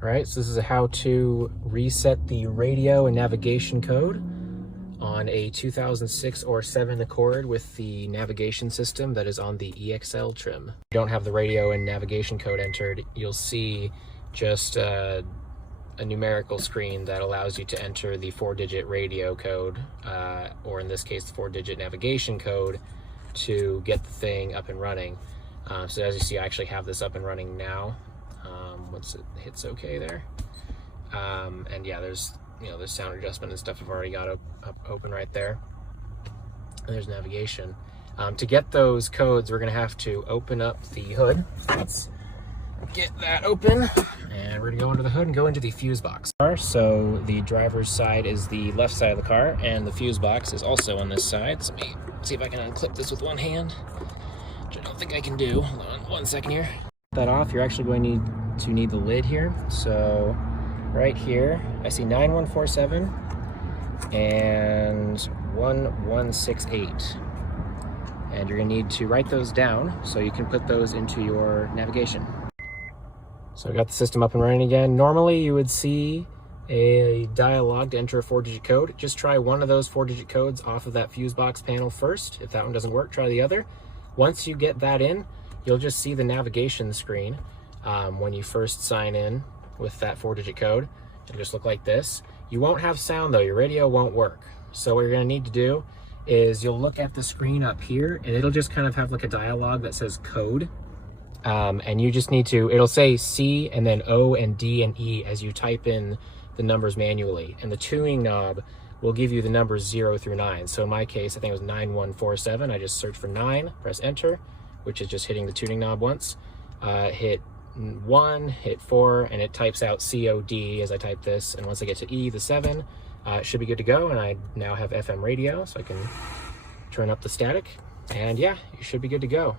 All right, so this is how to reset the radio and navigation code on a 2006 or 7 Accord with the navigation system that is on the EXL trim. If you don't have the radio and navigation code entered, you'll see just a numerical screen that allows you to enter the 4-digit radio code, or in this case, the 4-digit navigation code to get the thing up and running. So as you see, I actually have this up and running now. Once it hits OK there. And yeah, there's sound adjustment and stuff I've already got open right there. And there's navigation. To get those codes, we're gonna have to open up the hood. Let's get that open. And we're gonna go under the hood and go into the fuse box. So the driver's side is the left side of the car, and the fuse box is also on this side. So let me see if I can unclip this with one hand, which I don't think I can do. Hold on 1 second here. That off, you're actually going to need the lid here. So right here, I see 9147 and 1168. And you're gonna need to write those down so you can put those into your navigation. So I got the system up and running again. Normally you would see a dialog to enter a 4-digit code. Just try one of those 4-digit codes off of that fuse box panel first. If that one doesn't work, try the other. Once you get that in, you'll just see the navigation screen when you first sign in with that 4-digit code. It'll just look like this. You won't have sound though, your radio won't work. So what you're gonna need to do is you'll look at the screen up here and it'll just kind of have like a dialogue that says code. And you just need to, it'll say C and then O and D and E as you type in the numbers manually. And the tuning knob will give you the numbers 0 through 9. So in my case, I think it was 9147. I just search for 9, press enter, which is just hitting the tuning knob once. Hit 1, hit 4, and it types out COD as I type this. And once I get to E, the 7, it should be good to go. And I now have FM radio, so I can turn up the static. And yeah, you should be good to go.